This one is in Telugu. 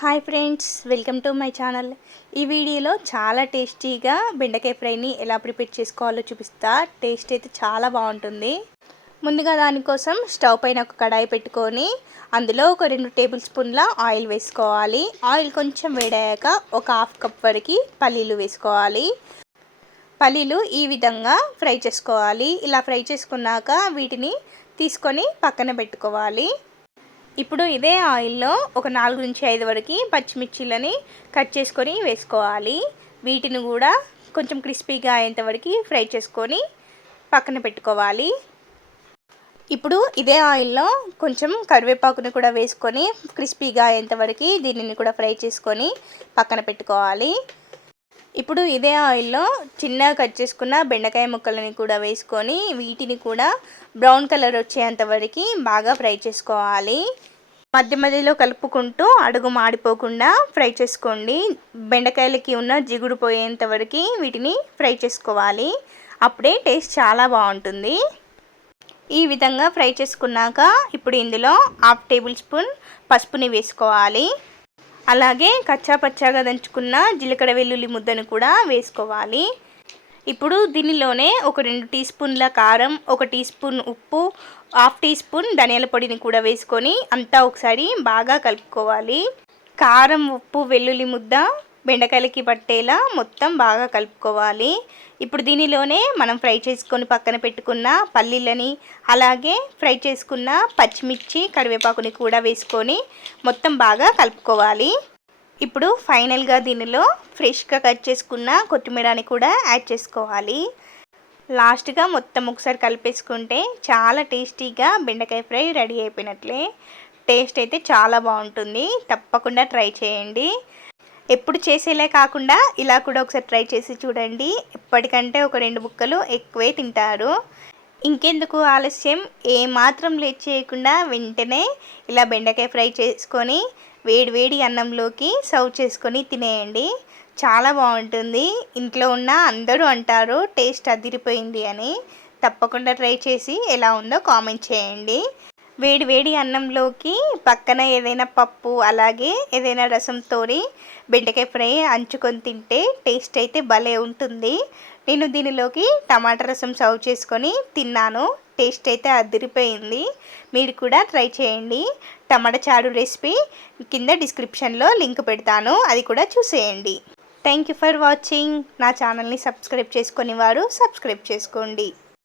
Hi friends welcome to my channel. ఈ వీడియోలో చాలా టేస్టీగా బెండకాయ ఫ్రైని ఎలా ప్రిపేర్ చేసుకోవాలో చూపిస్తా. టేస్ట్ అయితే చాలా బాగుంటుంది. ముందుగా దానికోసం స్టవ్ పైన ఒక కడాయి పెట్టుకొని అందులో ఒక రెండు టేబుల్ స్పూన్ల ఆయిల్ వేసుకోవాలి. ఆయిల్ కొంచెం వేడయ్యాక ఒక హాఫ్ కప్ వరకు పల్లీలు వేసుకోవాలి. పల్లీలు ఈ విధంగా ఫ్రై చేసుకోవాలి. ఇలా ఫ్రై చేసుకున్నాక వీటిని తీసుకొని పక్కన పెట్టుకోవాలి. ఇప్పుడు ఇదే ఆయిల్లో ఒక నాలుగు నుంచి ఐదు వరకు పచ్చిమిర్చిలని కట్ చేసుకొని వేసుకోవాలి. వీటిని కూడా కొంచెం క్రిస్పీగా అయ్యేంత వరకు ఫ్రై చేసుకొని పక్కన పెట్టుకోవాలి. ఇప్పుడు ఇదే ఆయిల్లో కొంచెం కరివేపాకుని కూడా వేసుకొని క్రిస్పీగా అయ్యేంత వరకు దీనిని కూడా ఫ్రై చేసుకొని పక్కన పెట్టుకోవాలి. ఇప్పుడు ఇదే ఆయిల్లో చిన్నగా కట్ చేసుకున్న బెండకాయ ముక్కలని కూడా వేసుకొని వీటిని కూడా బ్రౌన్ కలర్ వచ్చేంత వరకు బాగా ఫ్రై చేసుకోవాలి. మధ్య మధ్యలో కలుపుకుంటూ అడుగు మాడిపోకుండా ఫ్రై చేసుకోండి. బెండకాయలకి ఉన్న జిగుడు పోయేంత వరకు వీటిని ఫ్రై చేసుకోవాలి. అప్పుడే టేస్ట్ చాలా బాగుంటుంది. ఈ విధంగా ఫ్రై చేసుకున్నాక ఇప్పుడు ఇందులో హాఫ్ టేబుల్ స్పూన్ పసుపుని వేసుకోవాలి. అలాగే కచ్చా పచ్చాగా దంచుకున్న జీలకర్ర వెల్లుల్లి ముద్దను కూడా వేసుకోవాలి. ఇప్పుడు దీనిలోనే ఒక రెండు టీ స్పూన్ల కారం ఒక టీ స్పూన్ ఉప్పు హాఫ్ టీ స్పూన్ ధనియాల పొడిని కూడా వేసుకొని అంతా ఒకసారి బాగా కలుపుకోవాలి. కారం ఉప్పు వెల్లుల్లి ముద్ద బెండకాయలకి పట్టేలా మొత్తం బాగా కలుపుకోవాలి. ఇప్పుడు దీనిలోనే మనం ఫ్రై చేసుకొని పక్కన పెట్టుకున్న పల్లీలని అలాగే ఫ్రై చేసుకున్న పచ్చిమిర్చి కరివేపాకుని కూడా వేసుకొని మొత్తం బాగా కలుపుకోవాలి. ఇప్పుడు ఫైనల్గా దీనిలో ఫ్రెష్గా కట్ చేసుకున్న కొత్తిమీరని కూడా యాడ్ చేసుకోవాలి. లాస్ట్గా మొత్తం ఒకసారి కలిపేసుకుంటే చాలా టేస్టీగా బెండకాయ ఫ్రై రెడీ అయిపోయినట్లే. టేస్ట్ అయితే చాలా బాగుంటుంది. తప్పకుండా ట్రై చేయండి. ఎప్పుడు చేసేలే కాకుండా ఇలా కూడా ఒకసారి ట్రై చేసి చూడండి. ఎప్పటికంటే ఒక రెండు బుక్కలు ఎక్కువే తింటారు. ఇంకెందుకు ఆలస్యం? ఏమాత్రం లేట్ చేయకుండా వెంటనే ఇలా బెండకాయ ఫ్రై చేసుకొని వేడి వేడి అన్నంలోకి సర్వ్ చేసుకొని తినేయండి. చాలా బాగుంటుంది. ఇంట్లో ఉన్న అందరూ అంటారు టేస్ట్ అదిరిపోయింది అని. తప్పకుండా ట్రై చేసి ఎలా ఉందో కామెంట్ చేయండి. వేడి వేడి అన్నంలోకి పక్కన ఏదైనా పప్పు అలాగే ఏదైనా రసంతో బెండకాయ ఫ్రై అంచుకొని తింటే టేస్ట్ అయితే భలే ఉంటుంది. నేను దీనిలోకి టమాటా రసం సర్వ్ చేసుకొని తిన్నాను. టేస్ట్ అయితే అదిరిపోయింది. మీరు కూడా ట్రై చేయండి. టమాటా చారు రెసిపీ కింద డిస్క్రిప్షన్లో లింక్ పెడతాను. అది కూడా చూసేయండి. Thank you for watching. నా ఛానల్ని సబ్స్క్రైబ్ చేసుకుని వారు సబ్స్క్రైబ్ చేసుకోండి.